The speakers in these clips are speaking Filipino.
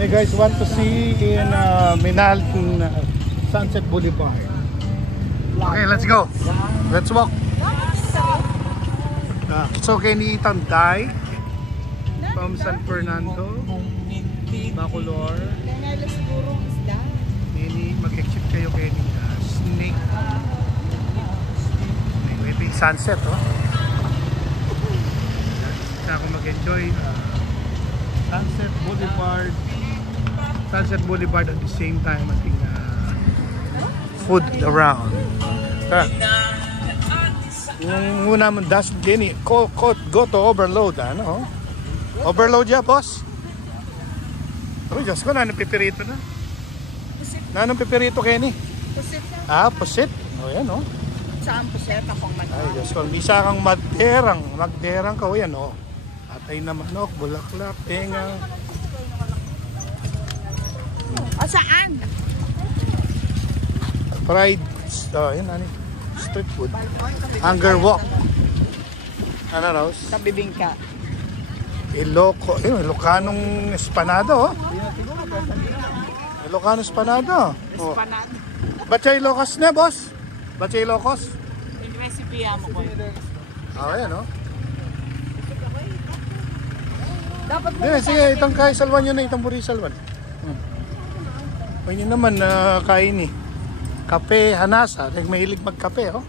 You guys want to see in Minalton Sunset Boulevard? Okay, let's go. Let's walk. So Kenny Tanday from San Fernando, Bacolor. Kenny, mag-exit kayo Kenny. Snake. Maybe sunset, oh. Saan ako mag-enjoy Sunset Boulevard at the same time ating food around. Yung muna mong dash Kenny, go to overload, ano? Overload ya, boss? Oh, Diyos ko, nanong pipirito na. Nanong pipirito, Kenny? Pusit na. Ah, pusit. O, yan, o. Saan pusit? Akong Ay, Diyos ko, bisa kang magderang ka, o yan, o. Atay na manok, bulaklak, tenga. O, saan? Fried, yan, ano, street food. Hunger walk. Ano, Rose? Sa bibingka. Ilocanong Espanado, oh. Ilocanong Espanado. Oh. Espanado. Bachay Locos na, boss? Bachay Locos? Yung recipe mo ko. Ah, yan, oh. Dapat mo. Sige, itang kay salwan yun na, itang puri salwan. Pwede naman kain eh. Kape, hanasa. Mahilig magkape, oh.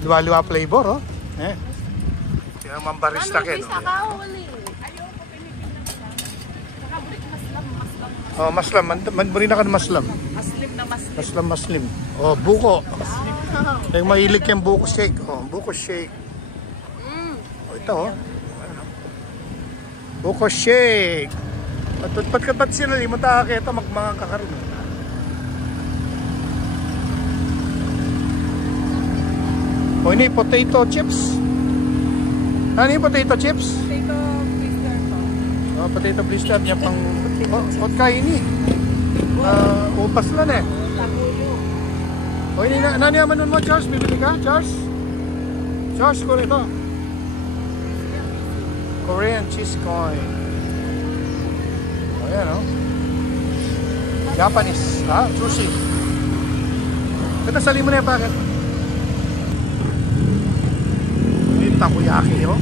Liwa-liwa flavor, oh. Kaya mambarista ka, no? Oh, maslam. Manburi na ka ng maslam. Maslim na maslim. Maslam. Oh, buko. Kaya mahilig yung buko shake. Oh, buko shake. Oh, ito, oh. Buko shake. Ba't sinali mo tayo ito mga kakarin. Oh, ini potato chips. Ano yung potato chips? Potato blister to. Oh, potato blister niya pang... Oh, kain ini. Upas lang eh. Oh, ini na naman nun mo, Charles? Bibili ka, Charles? Charles, ko ito. Korean cheese coin. Oh, yan, oh. Japanese. Sushi. Ito, sali mo na yung packet. Ini takoyaki, oh.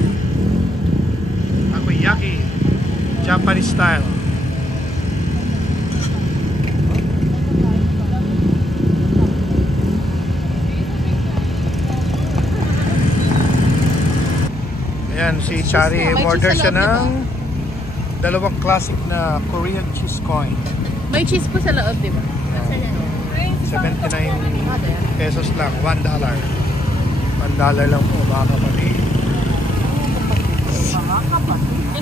Takoyaki. Japanese style. Ayan, si Chari, order siya ng dalawang classic na Korean cheese coin. May cheese po sa loob, di ba? 79 pesos lang, $1. $1 lang po, mga kapatid.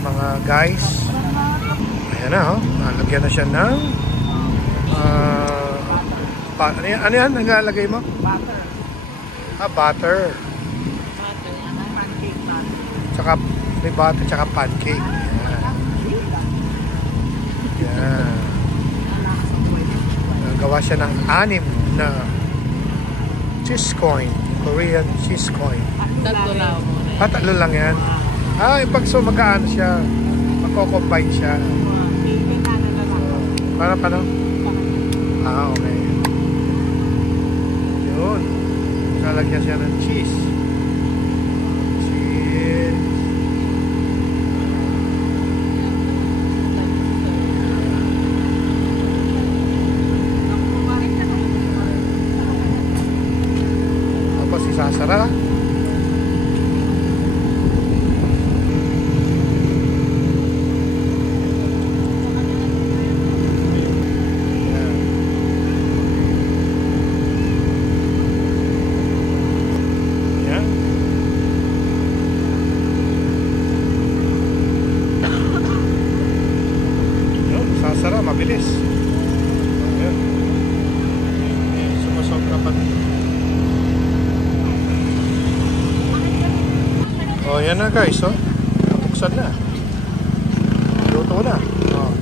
Mga guys. Ayan na, oh. Nalagyan na siya ng ano yan? Nagalagay mo? Butter. Butter. Tsaka may butter, tsaka pancake. Yan. Nagawa siya ng 6 na cheese coin. Korean cheese coin. Tatlo lang. Tatlo lang yan. Pag magkaan siya, magko-combine siya. Paano? Okay. Yun. Nalagyan siya ng cheese. Tapos isasara. Mabilis. Ayan. Sumasobra pa. Oh, yan na guys, oh. Buksan na. Luto na. Oh.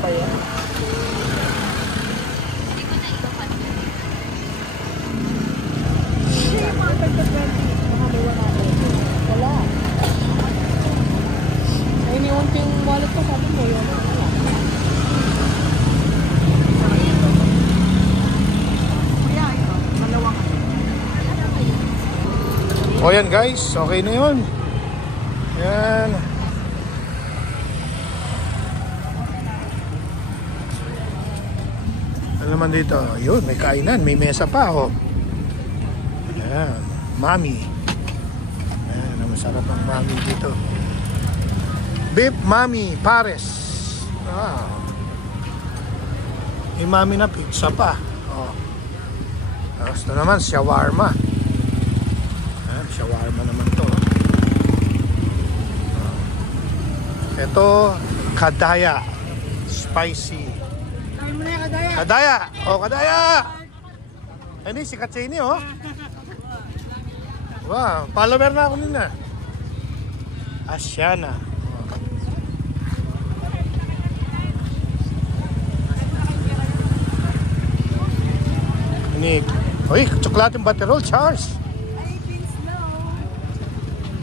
pa yan. Wala. Ay, iniwan ko yung wallet ko. Sabi mo, yun. O yan guys, okay na yun. Yan. Ano naman dito? Yun, may kainan, may mesa pa oh. Yan, mami. Yan, ang masarap ng mami dito. Beef mami pares. Wow. May mami na pizza pa. Oh. Tapos na naman, shawarma. Yan, shawarma naman to. Oh. Ito, kadaya. Spicy. Kadaya! Oh, kadaya! Ini si Katsini oh. Wow, follower na ako nila. Asyana. Ini, oy, tsokolating baterol, Charles.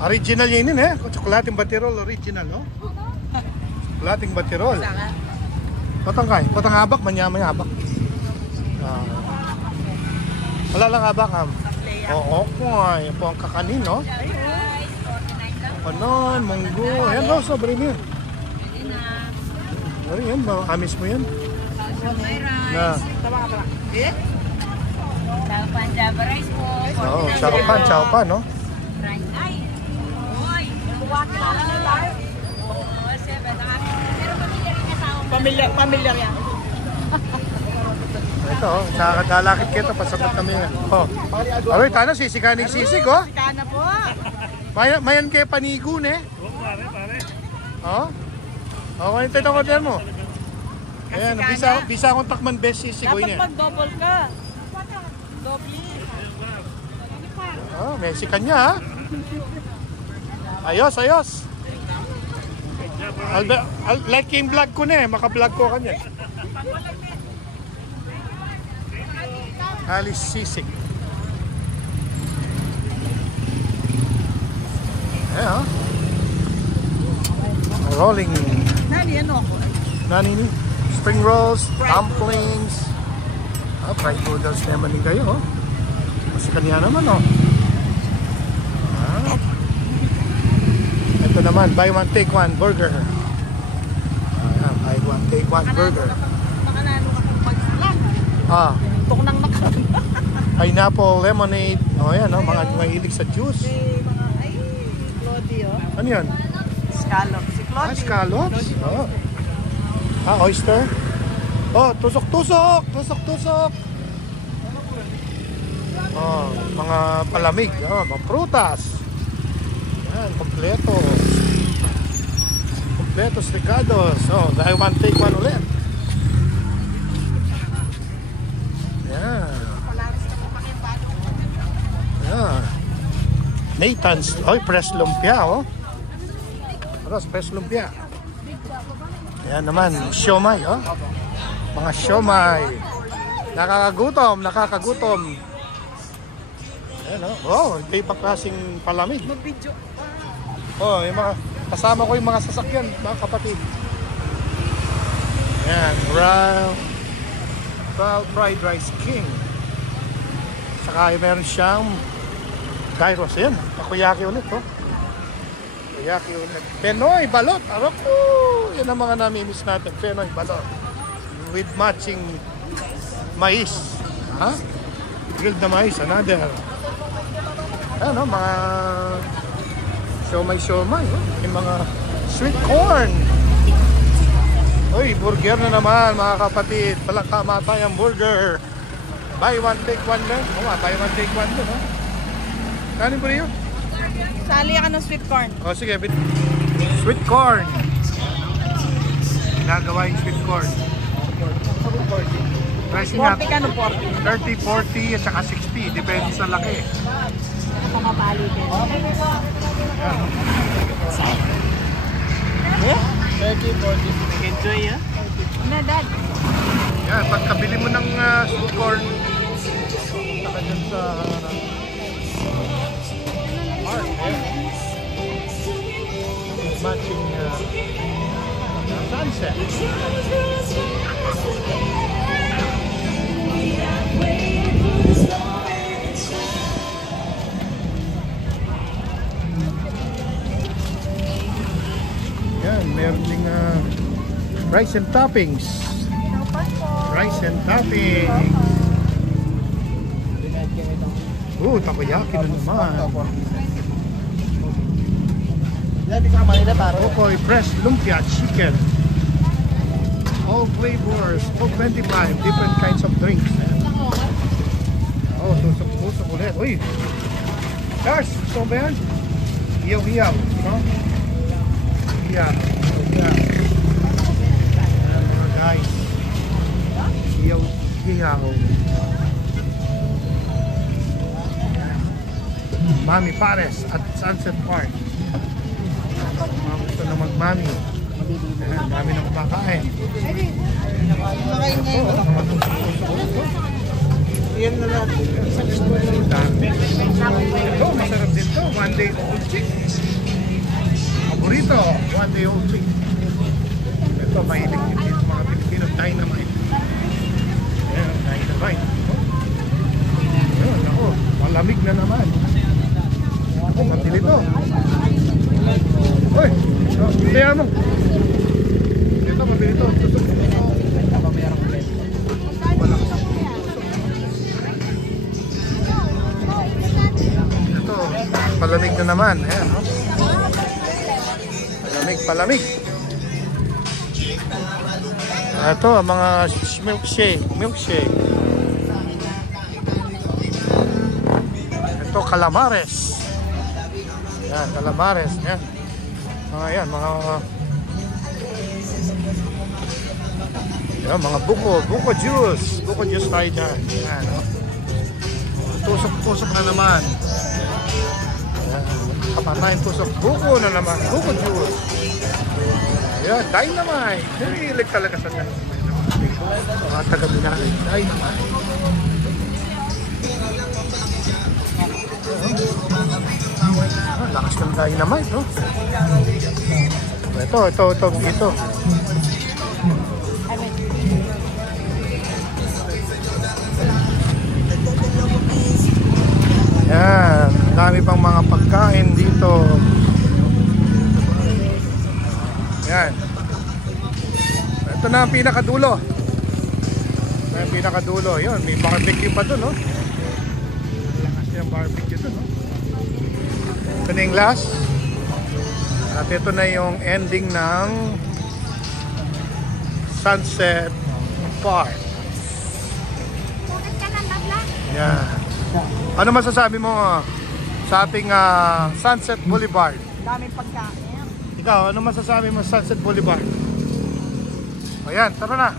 Original yun eh. Tsokolating baterol, original, no? Tsokolating baterol. Patangkay, patangabak, manyamay-abak. Wala lang abak, oo, ay, po ang kakanin, no? Kanon, munggo, ayan, no, sobre mo yun. Ano yan, amis mo yan? Na. Chowpan, Java rice po. Oo, chowpan, no? Pamilyar yan. Ito, nakakadalakit kita, pasagot kami. Oh. Aroy, tana, sisikaning sisig, oh. Sikana po. Mayan kay panigun, eh. Pare. Oh? Okay, ito ko din mo. Ayan, bisa akong takman best sisig, oh, Dapat niya. mag-double ka. Double. Oh, Mexican niya, ha? Ayos. Like yung vlog ko na eh, maka-vlog ko kanya. Alice sisig. Ayan, rolling. Nani, ano ako? Nani ni? Spring rolls, dumplings. Fried noodles naman din kayo, oh. Kasi kanya naman, oh. Ito naman, buy one, take one burger. Ayan, buy one, take one burger. Makanano ka kung pag-vlog. Tok nang nakan. Pineapple, lemonade. O yan, oh, mga mahilig sa juice. Ay, Claudio. Ano yan? Scallops. Si Claudio. Scallops? Oh. Oyster? Oh, tusok-tusok! Tusok-tusok! Oh, mga palamig. Oh, mga prutas. Yan, kompletos ricados. Oh, buy one, take one ulit. Yan. Yan. Nathan's. Oy, press lumpia, oh. Press lumpia. Ayan naman, siomay, oh. Mga siomay. Nakakagutom. Ayan, oh. Oh, iba klaseng palamig. Oh, yung mga, kasama ko yung mga sasakyan, mga kapatid. Ayan, fried rice king. Saka meron siyang gyros. Ayan, takoyaki ulit, oh. Takoyaki ulit. Penoy balot. Aroko! Yan ang mga namimiss natin. Penoy balot. With matching mais. Ha? Grilled na mais. Another. Ano, mga siomay. Oh. Yung mga sweet corn. Uy, burger na naman, mga kapatid. Palang kamatay ang burger. Buy one, take one na. Buy one, take one na. Oh. Kanin po rin yun? Sali ka ng sweet corn. O sige, sweet corn. Nagawa yung sweet corn. Pricing 40 ka no, 40. 30, 40 at saka 60. Depende sa laki. Mga palitin. Yan. 30, 40. Enjoy, ha? Na, Dad. Yan, pagkabili mo ng sweet corn, saka dyan sa park, matching sunset. Yan, meron ding rice and toppings. Rice and toppings. Takoyaki na naman. Okoy fresh lumpia chicken. All flavors, 425, different kinds of drinks. Tusok ulit. Uy! Charles, gusto mo ba yan? Iyaw-iyaw, no? Iyaw. Ayan mga guys. Iyaw. Mami Pares at Sunset Park. Mga gusto na magmami. Dami na kumakain. Yan na lang. Ito, masarap din to. One day old chick. Paborito, one day old chick. Ito, mahilig din dito mga Pilipino. Dynamite. Ayan, dynamite. Ayan, ako. Malamig na naman. Ako, matili to. Uy! Kaya mo. Ito, mabili to. Tusok. Ito, palamig na naman. Ayan, no? Palamig. Ito, mga milkshake. Ito, calamares. Yan, calamares. Yan. Mga buko juice. Buko juice tayo dyan. Yan, no? Tusok na naman. Yan. Kapatayin tusok. Buko na naman. Buko juice. Yan, dynamite. Narilig talaga sa dynamite. Mga taga-binali. Dynamite. Lakas ng dynamite, no? Ito. Yan, dami pang mga pagkain dito. Yan. Ito na ang pinakadulo. Yun, may barbecue pa dun, no? Lakas yung barbecue dun, no? Ito na yung last. At ito na yung ending ng Sunset Park. Yan. Ano masasabi mo sa ating Sunset Boulevard? Daming pagkain. Ikaw, ano masasabi mo sa Sunset Boulevard? O yan, tara na.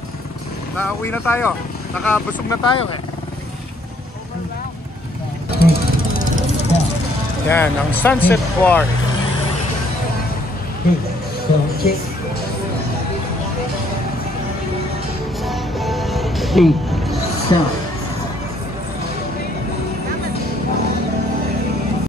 Nauwi na tayo. Nakabusog na tayo eh. Yan, ang Sunset Park. Stop.